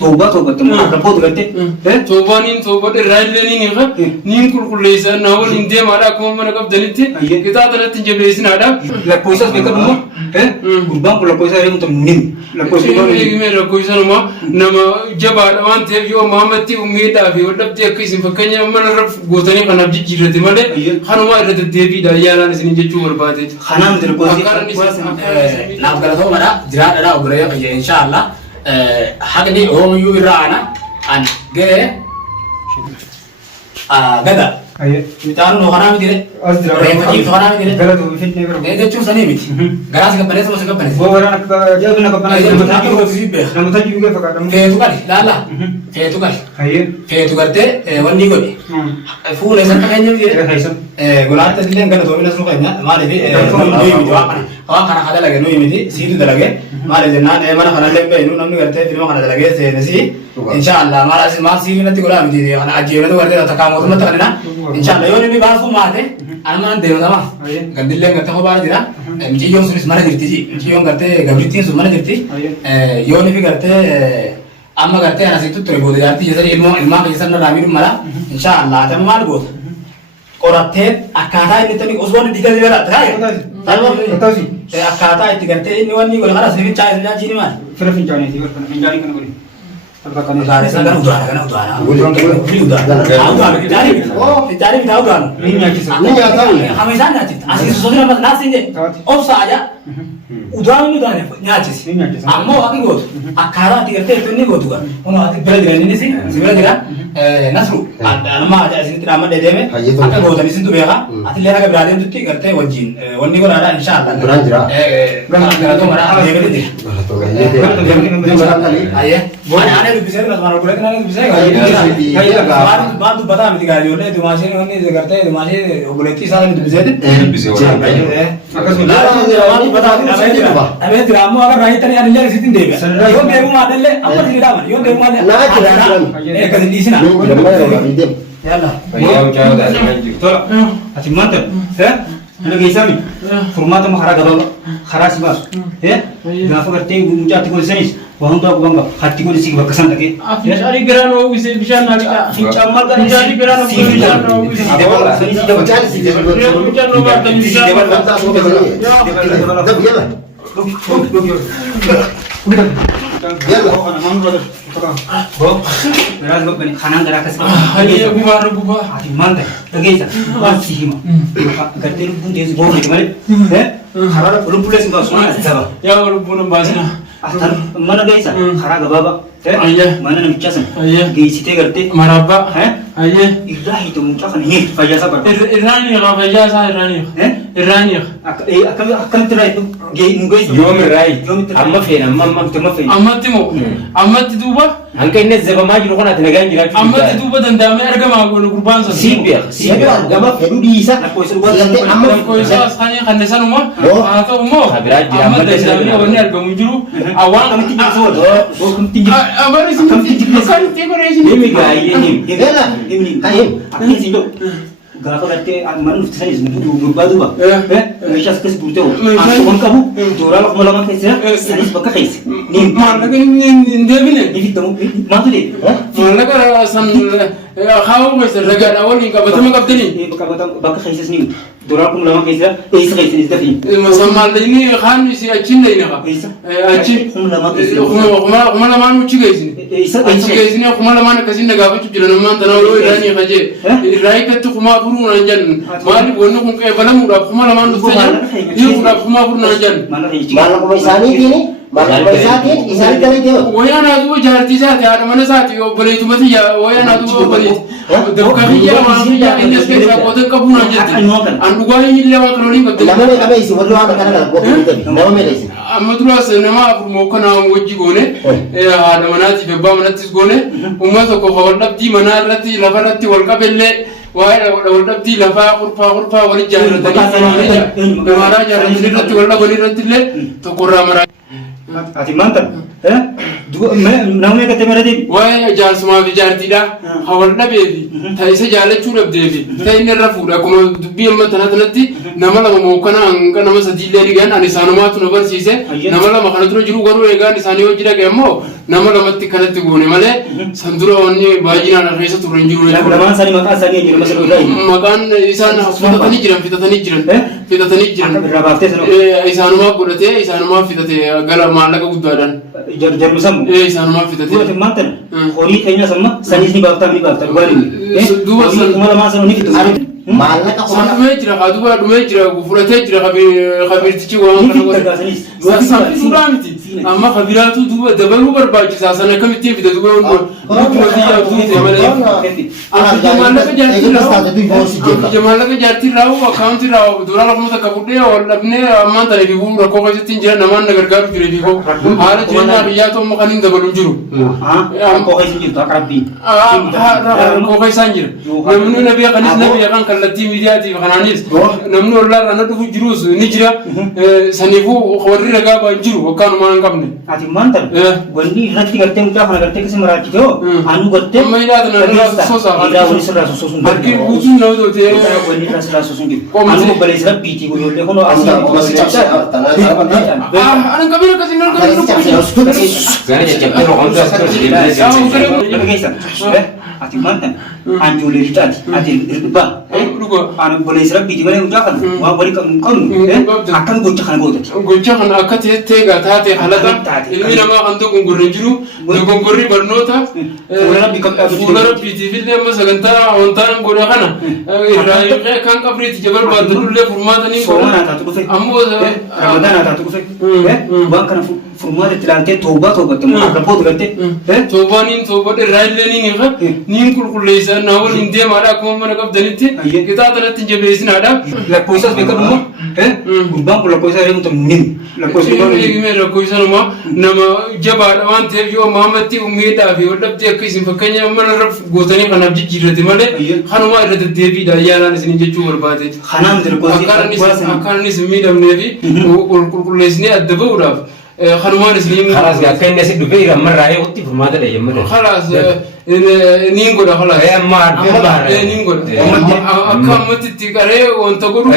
توبة تمام ربوت قلت توبانين توبة الرجلين يخا نين كل ليس ناول ندي مارا كم من قبل دنيتي كذا ترى تنجب ليس نادا لا كويسة بيكا بمو قربان كل كويسة يوم تمنين لا كويسة لا كويسة نما نما جبار وان تبيو مامتي أميدا في ولا بتي كيسين فكني من رف قطني خنا بجي جرت ماله خنا ما رد تبي دا يالا نسني جتشو بربادي خنا مدر كويسة نعم كذا هو مرا جرات أنا أقولها كذا إن شاء الله حقني هو يورانا أن جه غدا يتعلم نهارا مديره ريفجي نهارا مديره غدا وفيتني غدا ده شو سني ميت غراس كبني سو كبني هو ورا جابنا كبني لما تجي يوقف فقط فيتو قال لا فيتو قال فيتو قالته وني قولي فول اسن كاين مديره غلات تدلين غدا دومنا سو كاين ما لي نوي ميت وانا هذا لغا نوي ميت سيدو دلغه ما لي جنا ما انا خنا لبه انو نمني غرته فيلم خنا دلغه سي ان شاء الله ما سيدو نتي غلا مدي انا اجيبنا غرته تكامو متقنا إن شاء الله يوم اللي بعرفه معته أنا ما ندير تمام قد اللي قلت هو بعد كده مجي يوم سويس ما نديرتي مجي يوم قلت قبلتين سو ما نديرتي يوم اللي قلت أما قلت أنا سيتو تري بود قلت يزري الماء يسنا رامي ملا إن شاء الله تمام ما نقول قرأت أكادا إني تاني أسوان ديكا زيادة تراي تمام أكادا إني قلت إني واني قول خلاص نبي شاي سجى جيني ما فرفين جاني تي فرفين جاني كنا قولي udara cari tahu kan ini hamisan nyati asli sesuatu yang nasi ini opsa aja udara nyati amma aki got akara tiga itu ini got juga ono ati bela dengan ini sih bela dengan nasru nama aja sini tidak amat dedeme aka got di situ bela ati lera ke berada itu tiga te wajin wani got ada insyaallah beranjira gara tuh marah dia gitu ayah mana bisa kan marah boleh kan bisa bantu bata mesti kali oleh itu masih ini Jakarta itu masih boleh tisah itu bisa deh agar sudah bantu bata ame drama agar rakyat ini ada yang situ deh yo demo ada le apa sih drama yo demo ada kasih di sini ya lah jauh dah betul asyik mantap ya lagi sami format mau harga berapa harga sih mas ya berapa kerja ujar tiga senis wahang tu bangga hati ko sih bakasan lagi ya hari geran mau bisa bisa nanti camal kan jadi geran mau bisa senis dapat cari sih bisa nomor dan bisa beras gue beli kanan gerak ke sini. Iya, bubar. Adi mantap. Lagi sah. Masih mah. Ganti lu pun dia sebor ni kemarin. Harap belum pulas enggak semua ada. Ya belum pun bahasnya. Asal mana guys? Harap gak baba. Iya. Mana nak bicara? Iya. Gigi sih tergerti. Maraba. Iya. Irah itu muncul kan ini. Fajasa ber. Irani ya, fajasa Irani. Irani ya. Akan terai itu. Gigi mungkin. يوم الراي أما فين أما فين أما تمو أما تدوبا أنك الناس زي ما يجرو خنا تلاقين جرات أما تدوبا دندامي أرجع ما أقول قربان سيبيا جماعة فلو ديسا أما كويسة أسخاني خندسان وما أنا وما أما دندامي أبني أرجع مجرو أوان kamu tinggal soal kamu tinggal أما نسيم kan tiga orang ini gaya ini ini kain ini sih tuh gak kau nanti mana nulis sana itu berubah tuh bang bisa sekali sebut tuh aku kamu jual aku malam kaisnya sana sebagai kais nih mana kan ini dia bini ini kamu mana deh mana kan san kau bisa regal awal ini kau betul kau tini ini bakal kais nih jual aku malam kaisnya kais ini tapi sama ini kan si acin ini kak acin aku malam mana uci guys ini acin guys ini aku malam mana kasih negara itu jalan mana tanah lo irani aja irai ketu kuma buru najan mari bono kun kayak balam udah kuma malam mana tuh ini udah kuma buru najan mana kau isani ini mana kau isani kali dia waya na tuh jarti saat ada mana saat yo boleh itu mati ya waya na tuh boleh kami ya mana ya ini sekarang kau tuh kabur najan anu gua ini lewat rolling kau nama ni apa isi baru apa kan kalau kau itu nama ni isi amadura nama aku mau kena wajib gone ada mana sih beba mana sih gone umat aku kau dapat di mana rati lava rati walka belle wah wal dapat lava kurpa wal jalan tadi mana jalan ini rati walka beli rati le to kurang marah hati mantap namni eegatte mara deebi. Waa'ee jaarsummaa fi jaartiidha. Hawal dhabeefi taa'isa jaalachuu dhabdeefi ta'inni irra fuudha. Akkuma dubbii amma tanatti nama lama mookana hanga nama sadiillee dhigan ani isaanumaatu na barsiise. Nama lama kana dura jiru garuu eegaan isaanii hojii dhaqe immoo nama lamatti kanatti goone malee san dura wanni baay'inaan keessa turre hin jiru. Lamaan isaanii maqaan isaanii eenyu nama sadii maqaan isaan fitatanii jiran. Irraa baaftee sana. Isaanumaa godhatee isaanumaa fitate gala maallaqa guddaadhaan. Jarmu sammuu. Isaanumaa fitate. Duuba maantan horii keenyas amma saniis ni baaftaa dhugaadhi. Duuba san kuma lamaan sana ni fittu. Maallaqa san dhumee jira duuba dhumee jira fudhatee jira kabirtichi waan kana godhe miti amma kabiraatu duuba dabaluu barbaachisaa sana akkamittiin fida duuba maallaqa jaartii irraa akkaawuntii irraa duraa lafuma takka fudhee wal dhabnee ammaan tana fi rakkoo keessatti hin jiran namaan na gargaaru jire fi haala jireenyaa biyyaa ta'uu kan hin dabalu jiru. Rakkoo keessaan jira namni na biyya kanis na biyya kan kallattii miidiyaatiif kanaanis namni ollaarraa na dhufu jirus ni jira saniifuu warri ragaa ba'an jiru akkaanuma hin qabne. Ati maanta wanni irratti gartee mucaa kana gartee akkasii maraachite hoo anu gartee amma hidhaata na irraa sosaa wani sirraa sosuun harki guutuun na utotee wani irraa sirraa sosuun jiru anu obboleessi rabbiiti goyoollee kunoo asii anan qabina akkasiin ati maanta anjoolee lixaati ati dhibbaa anu obboleessi rabbiiti malee mucaa kana waan walii qabnu akkam gocha kana gootati. Gocha kana akka teegaa taate halata ilmi namaa kan dogongorre jiru dogongorri barnoota fuula rabbiitiif illee amma sagantaa wantaan godha kana irraa hiikee kan qabriiti jabal baadurullee furmaatanii ammoo ramadaan taatu dhufe waan kana furmaata itti ilaaltee toobaa toobatte rakkoo dugatte toobaaniin toobadhe irraa illee niin hiika niin qulqulleessan naa waliin deemaadha akkuma mana qabdanitti qitaa tanatti hin jabeessinaadha. Lakkoofsas beekamu immoo gurbaan kun lakkoofsa reemuutu nim lakkoofsanuma nama jabaadha waan ta'eef yoo maamatti ummiidhaa fi waldhabdee akka isin fakkeenya mana irra gootanii kanaaf jijjiirrate malee kanuma irra deddeebiidha ayyaanaan isin jechuu barbaade. Akkaan isin miidhamnee fi qulqulleessinee adda ba'uudhaaf kanumaan isin خلاص قاعد كان الناس يدوا فيه مرة هي وقتي في المادة اللي يمدها خلاص نينقول خلاص ما نينقول أكمل تتكرر وانت قولوا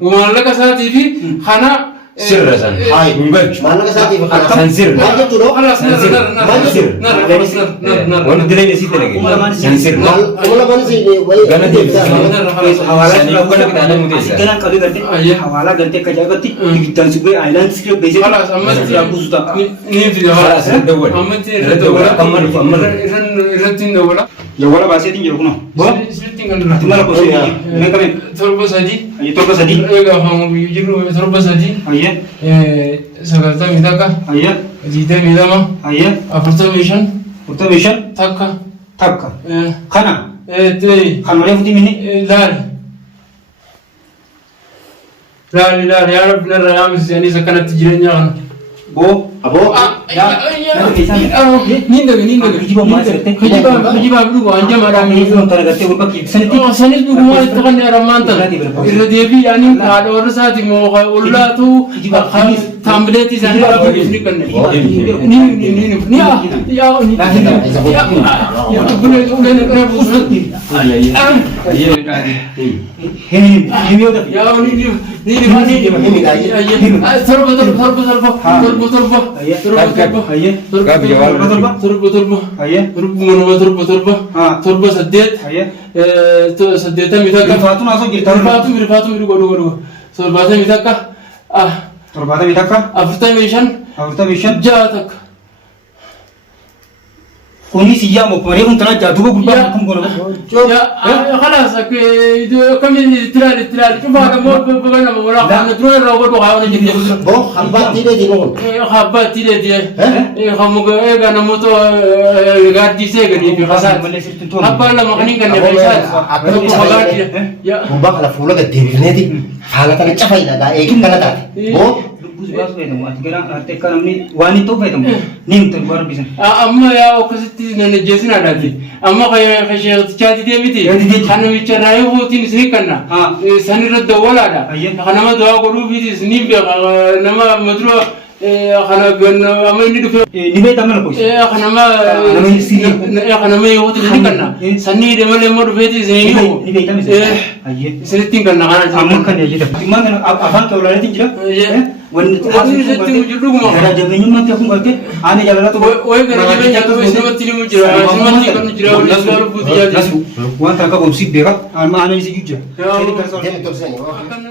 وما لك ساتي في خنا سر سن هاي ما لك ساتي في خنا سر خلاص نر وانا دلني نسيت لك سر ولا ما نسيت قال لي Sekarang kali ganti hawala ganti kerja ganti kita supaya island script basic خلاص أمتي نين في خلاص الدول أمتي الدولة رتين دولة jawala bahasa itu jauh kuno. سلتين عندنا Timala kau sih? Mereka ni. تربة سدي Ayo tu apa tadi? هم يجيبوا تربة سدي Ayah, سكرتا ميداكا ayah, جيدا ميداما ayah. أفرتا ميشان Urta mission تاكا takka. Kana, تي kan mana putih ini? لا يا رب نرى يا مس يعني سكنت تجرينيا Bo, Abo, نين دغ كجيبا بلو انجا مدام ini belum terganti urba kita sendiri. سنيس بو ما تغني رمانتا الرديبي يعني قاعد ورساتي مو ولا تو تامبليتي زاني بيفني كن ني Ini udah. torba saddeet saddeettamii takka mirfaatu godhu torbaatamii takka Torbaatamii takka afurtamii shan ja'a takka kuni siyyaa mokmaree kun tanaa jaaduba gurbaa kun goona. خلاص كم تلال شوفها كم بنا ولا خلنا تروح نروح وقاعد نجيب Bo, hambat tidak di nol. خبات تيجي خمو كنا موتو غادي سيجني في خسارة خبا لما خنين كنا في خسارة يا Bubak ala fula ke TV nanti. Hala kana capai dah, ekin kana dah. Bo, Bus bas fayyadamu ati gara teekka namni waan itti fayyadamu nim tan bara bisan. amma yaa akkasitti nana jeesin addaati amma sheektichaati deemiti kanamicha raayuu hootiin isin kanna sanirra dawwalaadha kanama dawaa godhuufiitis nin beeka nama madura kana ganna ama ni dufe Ni bai tamana ko. kana ma kana ma yo hotel ni kanna sanni de male mo dufe ti zeni yo Ni bai tamisa. Ayye. seletin kanna kana Amma kan yaji da. Imman kan afan ka wala tin jira. Wani seletin judu mo Gara jabe nyumma ta kun garte. Ane jala to. oy gara jabe nya ko simati ni mujira simati kan mujira wala salu budi ya Nasu. Wan ta ka bom sik bega. Alma ane sik jira. Ya. Devi torseni. Akan